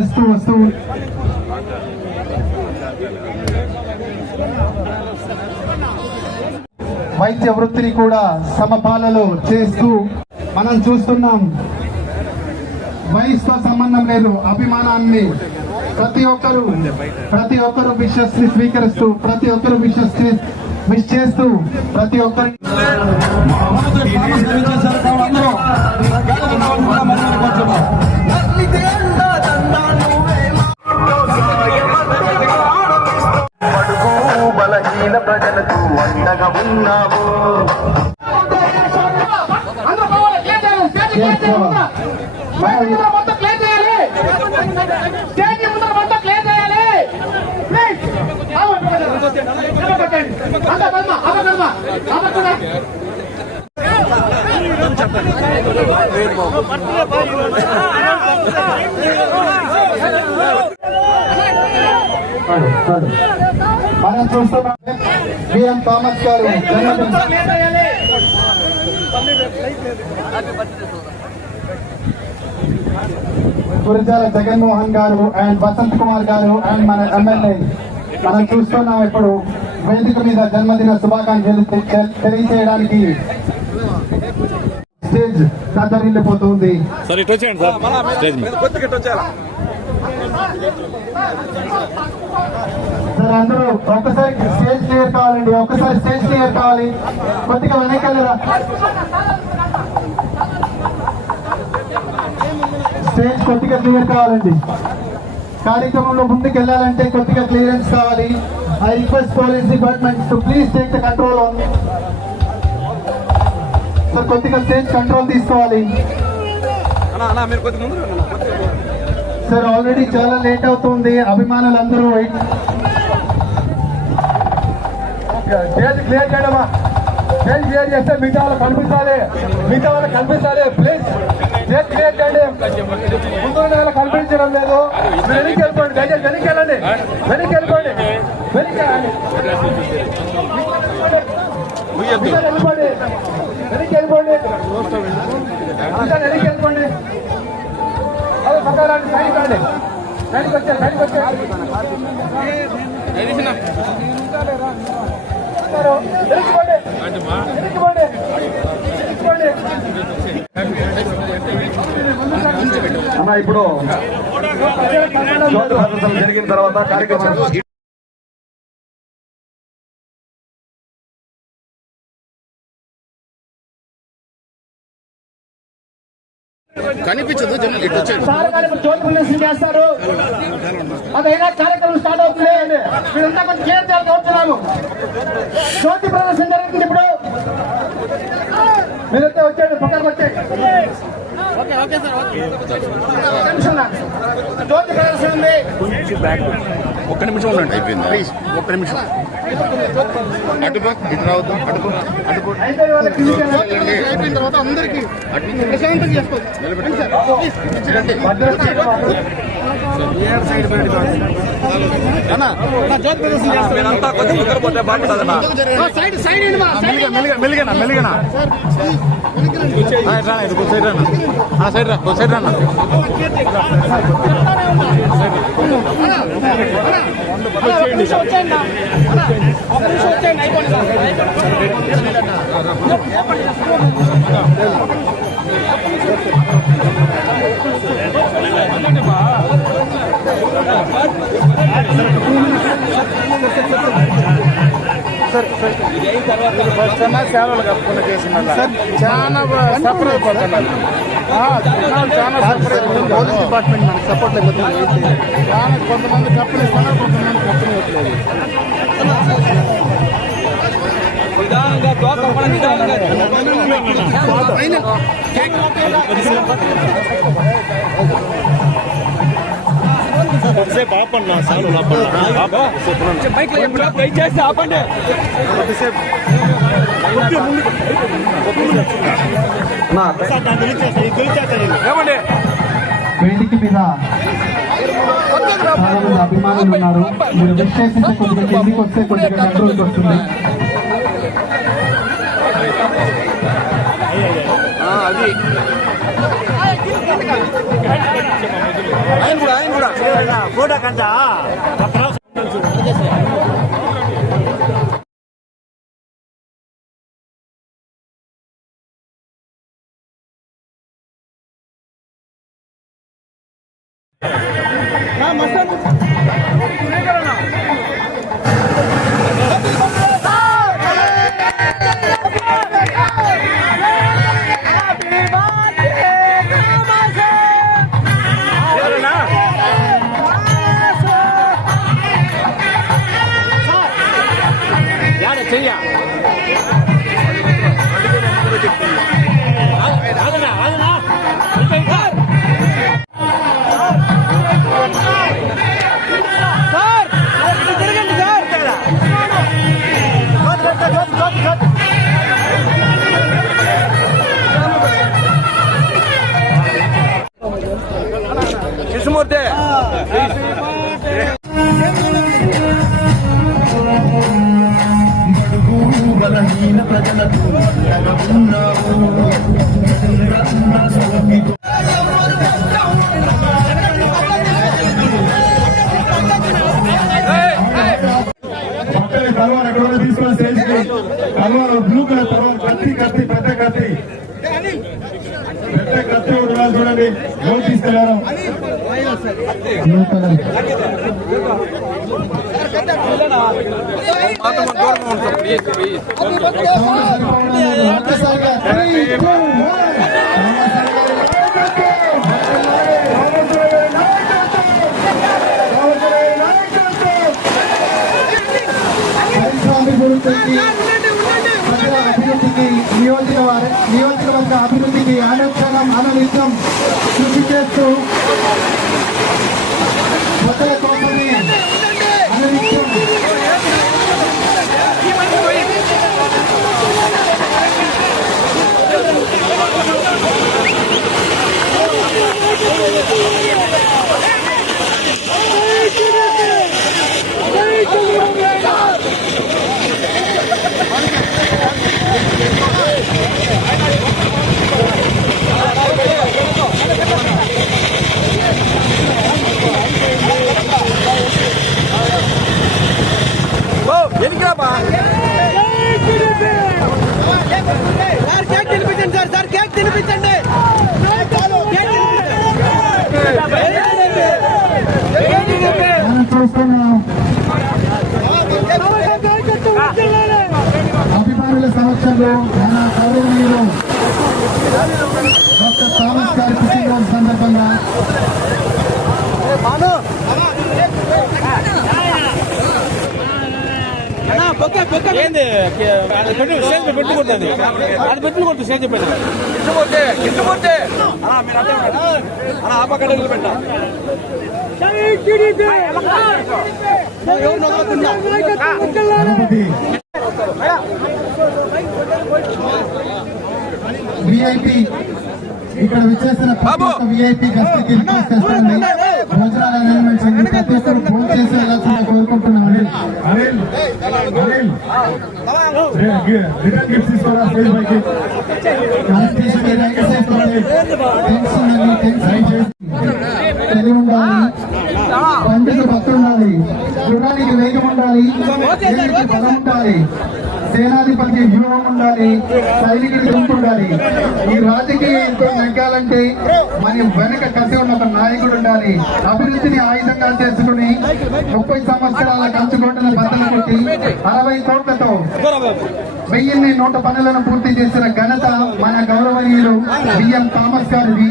వస్తూ వైద్య వృత్తిని కూడా సమపాలలో చేస్తూ మనం చూస్తున్నాం. వయసుతో సంబంధం లేదు, అభిమానాన్ని ప్రతి ఒక్కరు విషెస్ ని స్వీకరిస్తూ ప్రతి ఒక్కరు విష్ చేస్తూ ప్రతి ఒక్కరి బలహీన ప్రజలకు అండగా ఉన్నాము. మనం చూస్తున్నాం బిఎం థామస్ గారు గురజాల జగన్మోహన్ గారు అండ్ వసంత్ కుమార్ గారు అండ్ మన ఎమ్మెల్యే మనం చూస్తున్నాం. ఇప్పుడు వేదిక మీద జన్మదిన శుభాకాంక్షలు తెలియజేయడానికి స్టేజ్ దద్దరిల్లిపోతుంది. సార్ అందరూ ఒక్కసారి స్టేజ్ క్లియర్ కావాలండి, ఒక్కసారి స్టేజ్ క్లియర్ కావాలి. కొద్దిగా వెనకెళ్ళరా, స్టేజ్ కొద్దిగా క్లియర్ కావాలండి. కార్యక్రమంలో ముందుకు వెళ్ళాలంటే కొద్దిగా క్లియరెన్స్ కావాలి. I request police department to please take the control on. Sir కొద్దిగా స్టేజ్ కంట్రోల్ తీసుకోవాలి. సార్ ఆల్రెడీ చాలా లేట్ అవుతుంది, అభిమానులందరూ స్టేజ్ క్లియర్ చేయడమా, స్టేజ్ క్లియర్ చేస్తే మిగతా వాళ్ళకి కనిపించాలి. ప్లీజ్ స్టేజ్ క్లియర్ చేయండి. ముందు కనిపించడం లేదు, మీరు వెనక్కి వెళ్ళిపోండి, దయచేసి వెనక్కి వెళ్ళండి. అదే పక్కన సైనిక్ రండి, సైనిక్ వచ్చే అమ్మా. ఇప్పుడు జరిగిన తర్వాత కార్యక్రమం కనిపించదు, జ్యోతి ప్రదర్శన చేస్తారు. అదైనా కార్యక్రమం స్టార్ట్ అవుతుంది. మీరంతా కొంచెం క్లియర్ చేయాలని కోరుతున్నాము. జ్యోతి ప్రదర్శన జరుగుతుంది. ఇప్పుడు మీరంతా వచ్చేయండి, పక్కకు వచ్చేయండి. జ్యోతి ప్రదర్శన ఉంది. ఒక్క నిమిషం ఉండండి, అయిపోయింది. ప్లీజ్ ఒక్క నిమిషం. ఇటు రావద్దు, అయిపోయిన తర్వాత అందరికీ ప్రశాంతం చేసుకోవచ్చు. మెలిగనా సైడ్ రా సేవలు కప్పుకున్న కేసు చాలా సఫర్ అయిపోతున్నారు. చాలా సఫర్ అయిపోతుంది. పోలీస్ డిపార్ట్మెంట్ మనకు సపోర్ట్ అయిపోతుంది. చాలా కొంతమంది కప్పులు ఇస్తున్నారు, కొంతమంది కప్పులు ఇవ్వట్లేదు. ఆపండి, వేదిక మీద చాలా మంది అభిమానులు ఉన్నారు. మీరు విశ్లేషించే కొద్దిగా కిందికి వస్తే కొద్దిగా కంట్రోల్కి వస్తుంది. ఆయన కూడా ఫోటో కంట చెయ్య కృష్ణమూర్తి బలహీన ప్రజలకు అండగా ఉన్నావు. పక్కనే తలవారు ఎక్కడ తీసుకొని స్టేజ్కి తలవారు బ్లూ కలర్ తలవారు కత్తి కత్తి పెద్ద కత్తి ఉండాలి చూడండి. లోన్ తీసుకెళ్లారు బ్లూ కలర్ అభివృద్ధికి నియోజకవర్గ అభివృద్ధికి అనుక్షణం అనునిత్యం కృషి చేస్తూ ప్రజల కోసమే అనునిత్యం అభిమానుల సమక్షంలో మన గౌరవనీయులు డాక్టర్ థామస్ గారి పుట్టినరోజు సందర్భంగా ఏంది పెట్టుకుంటుంది అది పెట్టుకుంటుంది సేజ్ చెప్పండి ఆ పక్కన పెట్టా విఐపి ఇక్కడ విచ్చేసిన విఐపి గెస్ట్కి రిక్వెస్ట్ చేస్తానండి. భోజనాల అరేంజ్మెంట్స్ అన్ని ప్రతి ఒక్కరు ఫోన్ చేసి వెళ్ళాల్సిందిగా కోరుకుంటున్నాం. రిటర్న్ గిఫ్ట్స్ తీసుకోరా స్టేజ్ పైకి. తెలివి ఉండాలి, పండుగ భక్తులు ఉండాలి, గుర్రానికి వేగం ఉండాలి, దేవుడికి బలం ఉండాలి, సేనాధిపతికి వ్యూహం ఉండాలి, సైనికుడికి గుంపు ఉండాలి. ఈ రాజకీయంతో నెగ్గాలంటే మన వెనక కసి ఉన్న ఒక నాయకుడు ఉండాలి. అభివృద్ధిని ఆయుధంగా చేసుకుని 30 సంవత్సరాల కంచుకోటను బద్దలు కొట్టి 60 కోట్లతో 1000 100 పనులను పూర్తి చేసిన ఘనత మన గౌరవనీయులు బిఎం థామస్ గారిది.